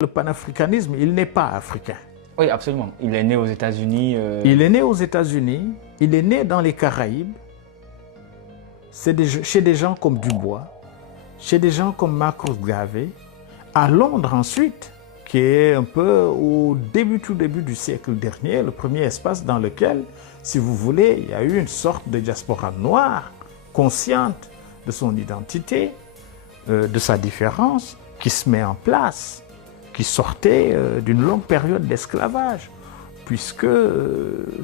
Le panafricanisme, il n'est pas africain. Oui, absolument. Il est né aux États-Unis. Il est né aux États-Unis, il est né dans les Caraïbes. C'est chez des gens comme Dubois, chez des gens comme Marcus Garvey, à Londres ensuite, qui est un peu au tout début du siècle dernier, le premier espace dans lequel, si vous voulez, il y a eu une sorte de diaspora noire, consciente de son identité, de sa différence, qui se met en place, qui sortait d'une longue période d'esclavage, puisque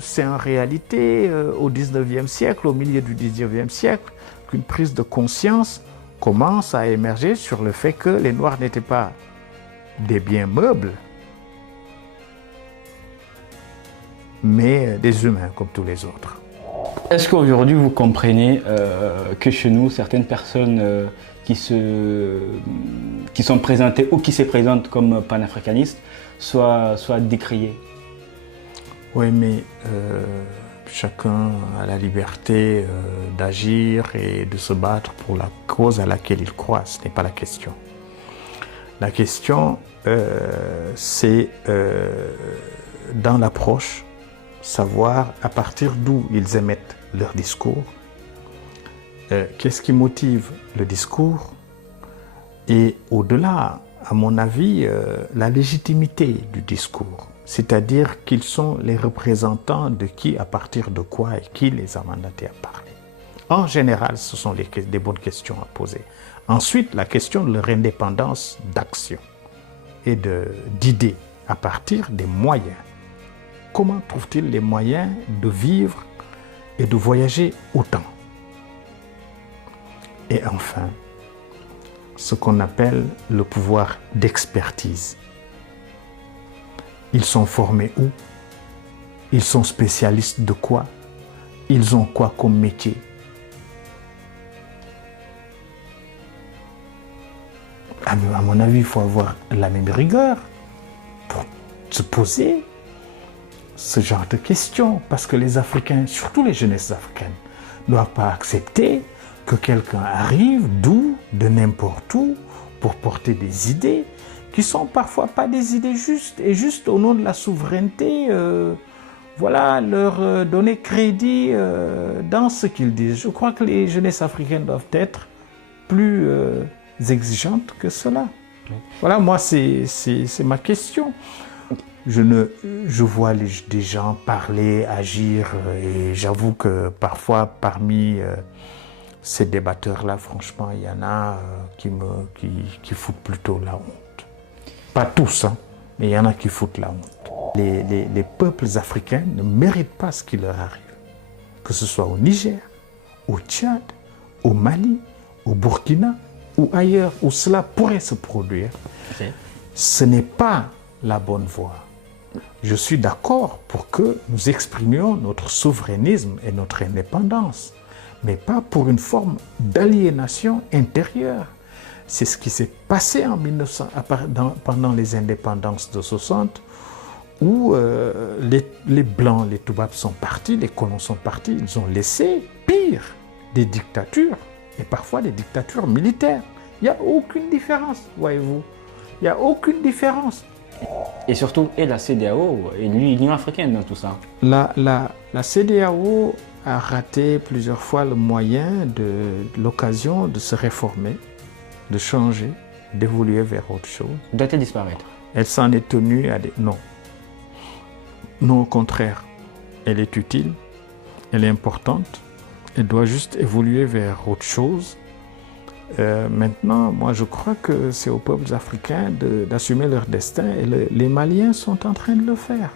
c'est en réalité au 19e siècle, au milieu du 19e siècle, qu'une prise de conscience commence à émerger sur le fait que les Noirs n'étaient pas des biens meubles, mais des humains comme tous les autres. Est-ce qu'aujourd'hui vous comprenez que chez nous, certaines personnes qui sont présentées ou qui se présentent comme panafricanistes soient décriées? Oui, mais chacun a la liberté d'agir et de se battre pour la cause à laquelle il croit. Ce n'est pas la question. La question, c'est dans l'approche, savoir à partir d'où ils émettent leur discours, qu'est-ce qui motive le discours et au-delà, à mon avis, la légitimité du discours. C'est-à-dire qu'ils sont les représentants de qui, à partir de quoi et qui les a mandatés à parler. En général, ce sont des bonnes questions à poser. Ensuite, la question de leur indépendance d'action et d'idées à partir des moyens. Comment trouvent-ils les moyens de vivre et de voyager autant? Et enfin, ce qu'on appelle le pouvoir d'expertise. Ils sont formés où? Ils sont spécialistes de quoi? Ils ont quoi comme métier? À mon avis, il faut avoir la même rigueur pour se poser ce genre de questions. Parce que les Africains, surtout les jeunesses africaines, ne doivent pas accepter que quelqu'un arrive d'où, de n'importe où, pour porter des idées qui sont parfois pas des idées justes, et juste au nom de la souveraineté, voilà, leur donner crédit dans ce qu'ils disent. Je crois que les jeunesses africaines doivent être plus exigeantes que cela. Voilà, moi, c'est ma question. Je vois des gens parler, agir, et j'avoue que parfois, parmi ces débatteurs-là, franchement, il y en a qui foutent plutôt la honte. Pas tous, hein, mais il y en a qui foutent la honte. Les peuples africains ne méritent pas ce qui leur arrive. Que ce soit au Niger, au Tchad, au Mali, au Burkina ou ailleurs où cela pourrait se produire. Okay. Ce n'est pas la bonne voie. Je suis d'accord pour que nous exprimions notre souverainisme et notre indépendance, mais pas pour une forme d'aliénation intérieure. C'est ce qui s'est passé pendant les indépendances de 60, où les Blancs, les Toubabs sont partis, les colons sont partis, ils ont laissé, pire, des dictatures, et parfois des dictatures militaires. Il n'y a aucune différence, voyez-vous. Il n'y a aucune différence. Et surtout, et la CEDEAO et l'Union africaine dans tout ça. La CEDEAO a raté plusieurs fois le moyen, l'occasion de se réformer, de changer, d'évoluer vers autre chose. Doit-elle disparaître? Elle s'en est tenue à des... Non. Non, au contraire. Elle est utile, elle est importante, elle doit juste évoluer vers autre chose. Maintenant, moi je crois que c'est aux peuples africains d'assumer leur destin et les Maliens sont en train de le faire.